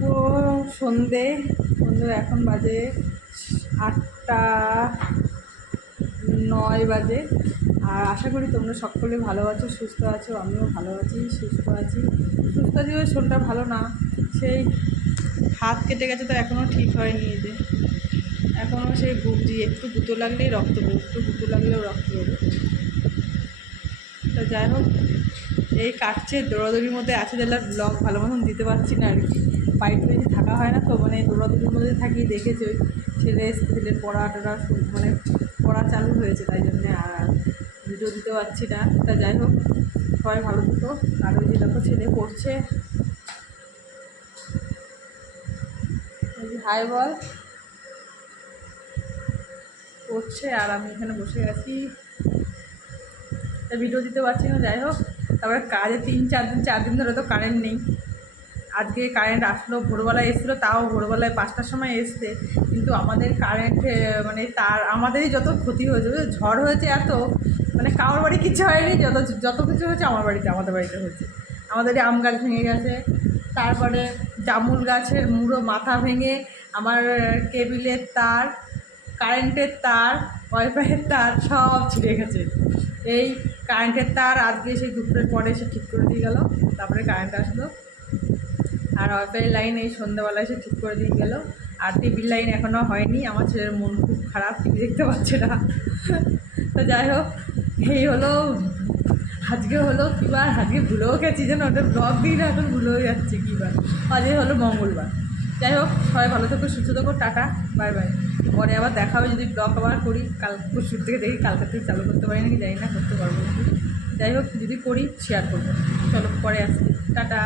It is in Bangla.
শুভ সন্ধে। বন্ধু এখন বাজে আটটা নয় বাজে। আর আশা করি তোমরা সকলে ভালো আছো, সুস্থ আছো, আমিও ভালো আছি, সুস্থ আছি। সুস্থ আছি ওই শরীরটা ভালো না। সেই হাত কেটে গেছে তো এখনও ঠিক হয়নি এই যে। এখনও সেই ভুগছি একটু গুঁতো লাগলেই রক্ত বেরো একটু গুঁতো লাগলেও রক্ত বেরো তো যাই হোক এই কাটছে, দৌড়াদৌড়ির মধ্যে আছে যেটা ব্লগ ভালো মতন দিতে পারছি না আর কি। বাড়িতে বেশি থাকা হয় না তো মানে দৌড়াদৌড়ির মধ্যে থাকি, দেখেছি ওই ছেলে ছেলের পড়া টড়া মানে পড়া চালু হয়েছে, তাই জন্যে আর ভিডিও দিতে পারছি না। তা যাই হোক, সবাই ভালো থেকো। আর ওই যে দেখো ছেলে পড়ছে। হাই বল। পড়ছে আর আমি এখানে বসে আছি। ভিডিও দিতে পারছি না, যাই হোক। তারপরে কাজে তিন চার দিন চার দিন ধরে তো কারেন্ট নেই। আজকে কারেন্ট আসলো, ভোরবেলায় এসেছিল, তাও ভোরবেলায় পাঁচটার সময় এসছে। কিন্তু আমাদের কারেন্ট মানে তার, আমাদেরই যত ক্ষতি হয়েছে ঝড় হয়েছে এত মানে কারোর বাড়ি কিছু হয়নি, যত যত কিছু হয়েছে আমার বাড়িতে, আমাদের বাড়িতে হয়েছে। আমাদের আম গাছ ভেঙে গেছে, তারপরে জামুল গাছের মুড়ো মাথা ভেঙে, আমার কেবিলের তার কারেন্টের তার, ওয়াইফাইয়ের তার সব ছিঁড়ে গেছে। এই কারেন্টের তার আজকে সেই দুপুরের পরে এসে ঠিক করে দিয়ে গেল, তারপরে কারেন্ট আসলো। আর ওয়াইফাই লাইন এই সন্ধ্যাবেলা এসে ঠিক করে দিয়ে গেল। আর টিভির লাইন এখনও হয়নি, আমার ছেলের মন খুব খারাপ, টিভি দেখতে পাচ্ছে না। তো যাই হোক, এই হলো, আজকে হলো কিবার আজকে ভুলেও গেছি যেন, ওটা ব্লগ দিই না, এখন ভুলেও যাচ্ছে কিবার আজকে হলো মঙ্গলবার। যাই হোক, সবাই ভালো থেকো, সুস্থ থেকো, টাটা, বাই বাই। পরে আবার দেখা হবে যদি ব্লগ আবার করি। কাল পরশুর থেকে দেখি কালকে থেকে চালু করতে পারি নাকি জানি না, করতে পারব যাই হোক, যদি করি শেয়ার করব। চলো, পরে আসি। টাটা।